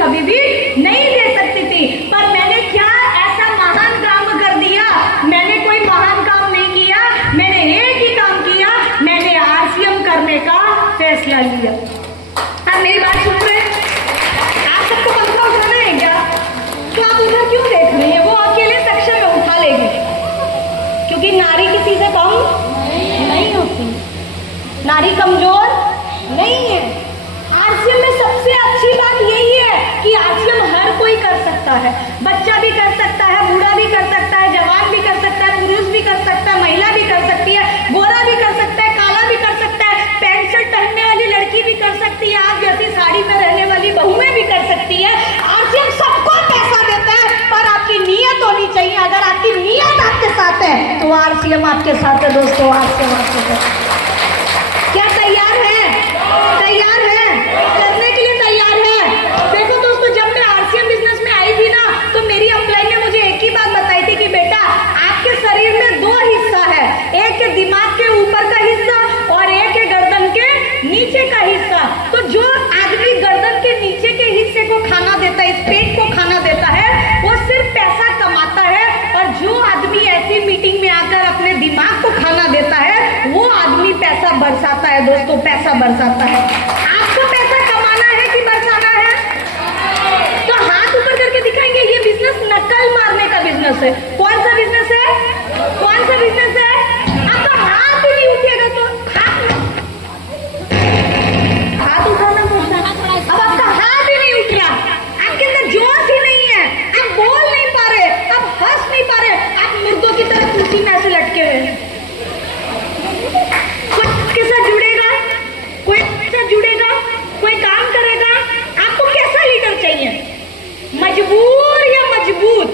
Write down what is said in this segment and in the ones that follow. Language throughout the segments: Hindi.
कभी भी नहीं दे सकती थी। पर मैंने क्या ऐसा महान काम कर दिया? मैंने कोई महान काम नहीं किया, मैंने एक ही काम किया, मैंने आरसीएम करने का फैसला लिया। अब मेरी बात सुन रहे हैं? आप सबको पंखा उठाना है क्या? तो आप उधर क्यों देख रही हैं? वो अकेले सेक्शन में उठा लेगी, क्योंकि नारी किसी से कम नहीं होती, नारी कमजोर नहीं है। आरसीएम में सबसे अच्छी बात यही है कि आरसीएम हर कोई कर सकता है, बच्चा भी कर सकता है, बूढ़ा भी कर सकता है, जवान भी कर सकता है, पुरुष भी कर सकता है, महिला भी कर सकती है, गोरा भी कर सकता है, काला भी कर सकता है, पैंट शर्ट पहनने वाली लड़की भी कर सकती है, आप जैसी साड़ी में रहने वाली बहुएं भी कर सकती है। आरसीएम सबको पैसा देता है, पर आपकी नीयत होनी चाहिए। अगर आपकी नीयत आपके साथ है तो आरसीएम आपके साथ है दोस्तों, आरसीएम आपके साथ। क्या तैयार है? तैयार है? करने के लिए तैयार है? देखो दोस्तों, जब मैं आरसीएम बिजनेस में आई थी ना, तो मेरी अपलाइन ने मुझे एक ही बात बताई थी कि बेटा, आपके शरीर में दो हिस्सा है, एक है दिमाग के ऊपर का हिस्सा और एक है गर्दन के नीचे का हिस्सा। तो जो आदमी गर्दन के नीचे के हिस्से को खाना देता है, इस पेट को खाना देता है, वो सिर्फ पैसा कमाता है, और जो आदमी ऐसी मीटिंग में आकर अपने दिमाग को खाना देता है, वो आदमी पैसा बरसाता है दोस्तों, पैसा बरसाता है। आपको पैसा कमाना है कि बरसाना है? तो हाथ ऊपर करके दिखाएंगे। ये बिजनेस नकल मारने का बिजनेस है। कौन सा बिजनेस है? कौन सा बिजनेस है? आपका हाथ ही नहीं उठेगा तो हाथ उठाना पड़ता है। अब आपका हाथ ही नहीं उठ रहा, आपके अंदर जोश ही नहीं है, आप बोल नहीं पा रहे, आप हंस नहीं पा रहे, आप मुर्दों की तरह कुर्सी में ऐसे लटके हुए। कोई साथ जुड़ेगा, कोई साथ जुड़ेगा, कोई काम करेगा। आपको कैसा लीडर चाहिए? मजबूर या मजबूत?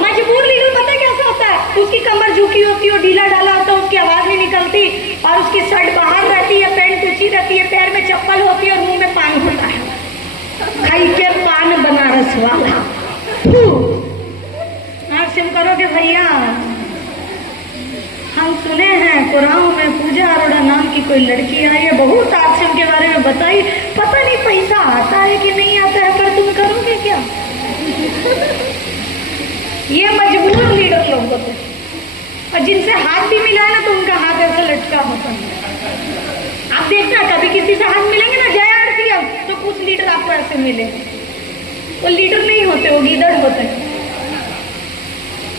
मजबूर लीडर पता है कैसा होता है? उसकी कमर झुकी होती है, ढीला ढाला होता है, उसकी आवाज नहीं निकलती, और उसकी शर्ट बाहर रहती है, पैंट ऊंची रहती है, पैर में चप्पल होती है और मुंह में पान होता है। खाई के पान बनारस वाला। आरसीएम करोगे भैया? हम सुने हैं कुरान में पूजा अरोड़ा नाम की कोई लड़की आई है, बहुत आरसीएम के बारे में बताई। पता नहीं पैसा आता है कि नहीं आता है, पर तुम करोगे क्या? ये मजबूर लीडर लोग होते हैं, और जिनसे हाथ भी मिला है ना, तो उनका हाथ ऐसा लटका होता है। आप देखना, कभी किसी से हाथ मिलेंगे ना, जय आरसीएम, तो कुछ लीडर आपको ऐसे मिले, वो लीडर नहीं होते, वो गीदड़ होते हैं।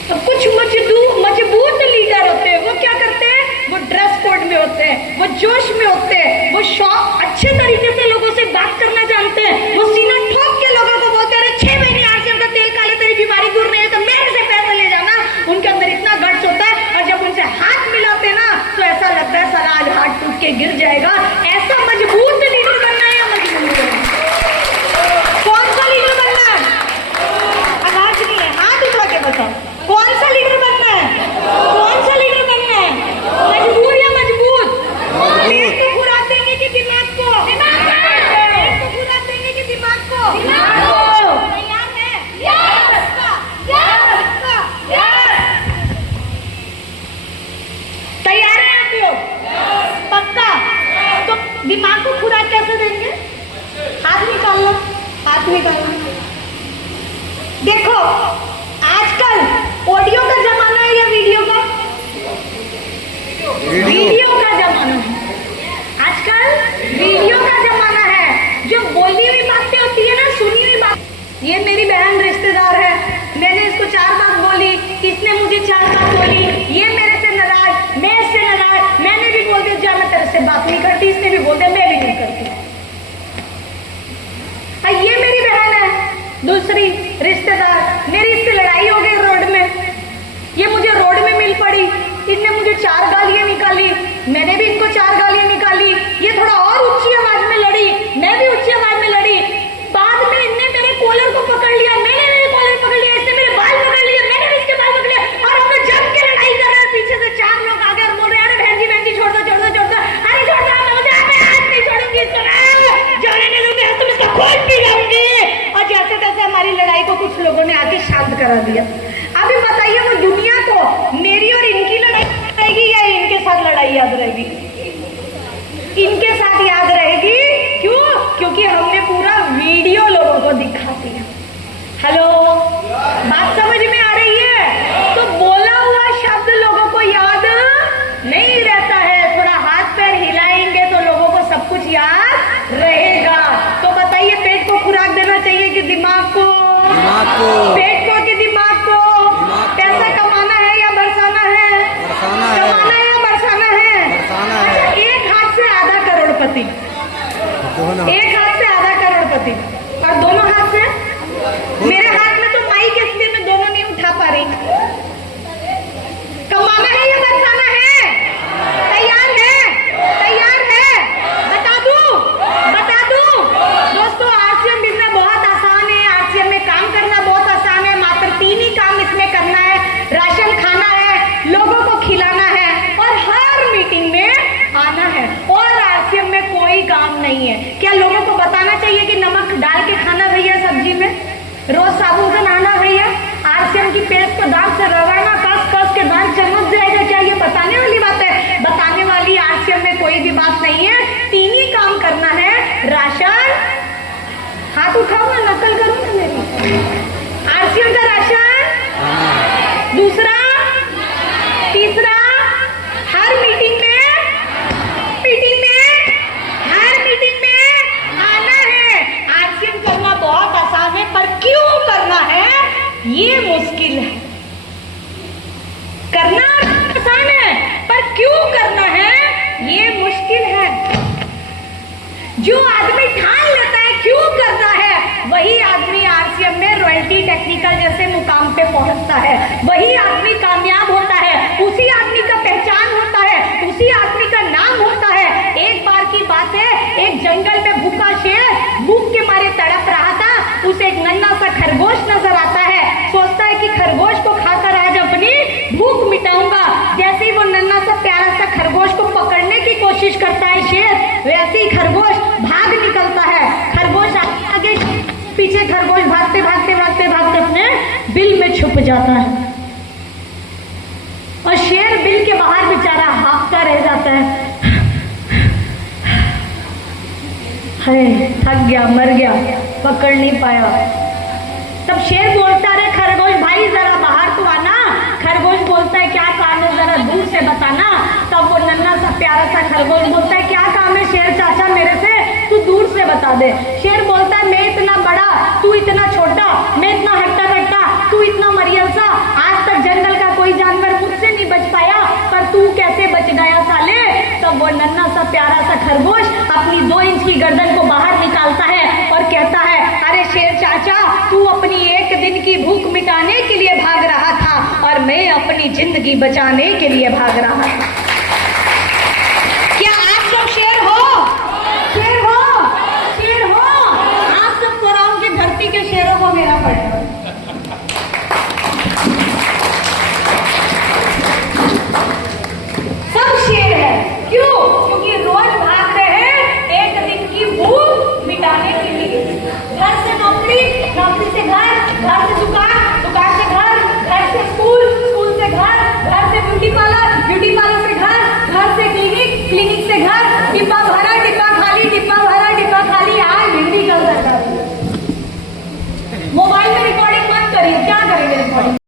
तो कुछ मजबूत लीडर होते हैं। वो क्या करते हैं? वो ड्रेस कोड में होते हैं, वो जोश में होते हैं, वो अच्छे तरीके से लोगों से बात करना जानते हैं, वो सीना ठोक के लोगों को बोलते हैं, 6 महीने आरसीएम का तेल खा ले, तेरी बीमारी दूर नहीं है तो मेरे से पैसा ले जाना। उनके अंदर इतना गट्स होता है, और जब उनसे हाथ मिलाते ना, तो ऐसा लगता है सारा आज हाथ टूट के गिर जाएगा। ऐसा मजबूत लीडर बनना है या मजबूर? कौन सा लीडर बनना है? आवाज नहीं है, हाथ उठा के बताओ, कौन सा लीडर बनना है? कौन सा लीडर बनना है? मजबूर या मजबूत? पेट को खुरा देंगे कि दिमाग को? पेट को खुरा देंगे कि दिमाग को? तैयार है? तैयार है आप लोग? पक्का? तो दिमाग को खुराक कैसे देंगे? हाथ निकालना, हाथ निकालना। देखो, आजकल ऑडियो का जमाना है या वीडियो का? वीडियो का जमाना है। आजकल वीडियो का जमाना है। जो बोली हुई बातें होती है ना, सुनी हुई बात। ये मेरी बहन रिश्तेदार है, मैंने इसको 4 बात बोली, इसने मुझे 4 बात बोली, ये मेरे से नाराज, मैं इससे नाराज, मैंने भी बोल दिया जा मैं तेरे से बात नहीं करती, इसने भी बोल दिया मैं भी नहीं करती। ये मेरी बहन है, दूसरी रिश्तेदार, मेरी इससे लड़ाई हो गई रोड में, ये मुझे रोड में मिल पड़ी, इसने मुझे 4 गालियां निकाली, मैंने याद रहेगा। तो बताइए, पेट को खुराक देना चाहिए कि दिमाग को? पेट को कि दिमाग को? पैसा कमाना है या बरसाना है? कमाना है या बरसाना है? अच्छा, एक हाथ से आधा करोड़पति, एक हाथ से आधा करोड़पति, और दोनों हाथ से? मेरे हाथ में तो माइक है, इसलिए मैं दोनों नहीं उठा पा रही। कमाना है या बरसाना है? तैयार है? तैयार है? बता दूं? बता दूं? दोस्तों, आरसीएम बिजनेस बहुत आसान है। आरसीएम में काम करना बहुत आसान है। मात्र 3 ही काम इसमें करना है। राशन खाना है, लोगों को खिलाना है, और हर मीटिंग में आना है। और आरसीएम में कोई काम नहीं है। क्या लोगों को बताना चाहिए कि नमक डाल के खाना भैया सब्जी में, रोज साबुन से नहाना भैया, आरसीएम की पेस्ट को दांत से रगड़ना, कस कस के दांत चम्मच जाएगा? क्या ये बताने वाली बात है? बताने वाली आरसीएम में कोई भी बात नहीं है। 3 ही काम करना है। राशन, हाथ उठाओ ना, नकल करूं ना मेरी। आरसीएम का राशन, दूसरा, तीसरा, हर मीटिंग में हर मीटिंग में आना है। आरसीएम करना बहुत आसान है, पर क्यों करना है ये मुश्किल है। करना आसान है, पर क्यों करना है ये मुश्किल है। जो आदमी ठान लेता है क्यों करना है, वही आदमी आरसीएम में रॉयल्टी टेक्निकल जैसे मुकाम पे पहुंचता है। वही आदमी कामयाब होता है। उसी आदमी का पहचान होता है, उसी आदमी का नाम होता है। एक बार की बात है, एक जंगल में भूखा शेर भूख के मारे तड़प रहा था। उसे एक नन्हा सा खरगोश नजर आता है। सोचता है कि खरगोश को खाकर आज अपनी भूख मिटाऊंगा। जैसे ही वो नन्हा सा प्यारा सा खरगोश को पकड़ने की कोशिश करता है शेर, वैसे ही खरगोश भाग निकलता है। खरगोश आगे पीछे, खरगोश भागते भागते भागते भागते अपने बिल में छुप जाता है, और शेर बिल के बाहर बेचारा हाँफता रह जाता है। थक गया, मर गया, पकड़ नहीं पाया। तब शेर बोलता है, खरगोश भाई जरा बाहर तो आना। खरगोश बोलता है, क्या काम है, जरा दूर से बताना। तब वो नन्हा सा प्यारा सा खरगोश बोलता है, क्या काम है शेर चाचा मेरे से, तू दूर से बता दे। शेर बोलता है, मैं इतना बड़ा, तू इतना छोटा, मैं इतना हट्टा कट्टा, तू इतना मरियल सा। आज तक जंगल का कोई जानवर मुझसे नहीं बच पाया, पर तू कैसे बच गया साले। तब वो नन्हा सा प्यारा सा खरगोश अपनी 2 इंच की गर्दन को बाहर निकालता है और कहता है, अरे शेर चाचा, तू अपनी 1 दिन की भूख मिटाने के लिए भाग रहा था, और मैं अपनी जिंदगी बचाने के लिए भाग रहा था। क्या आप सब शेर हो? शेर हो? शेर हो? आप सब कोराउन की धरती के शेरों को मेरा पड़ेगा। सब शेर है। क्यों? क्योंकि रोज भाग रहे हैं 1 दिन की भूख मिटाने के लिए। घर से नौकरी, नौकरी से घर, घर से दुकान, दुकान से घर, घर से स्कूल, स्कूल से घर, घर से ब्यूटी पार्लर, ब्यूटी पार्लर से घर, घर से क्लिनिक, क्लिनिक से घर। डिब्बा भरा, डिब्बा खाली, डिब्बा भरा, डिब्बा खाली। आज भिंडी कल तरकारी। मोबाइल में रिकॉर्डिंग मत करिए, क्या करेंगे रिकॉर्डिंग।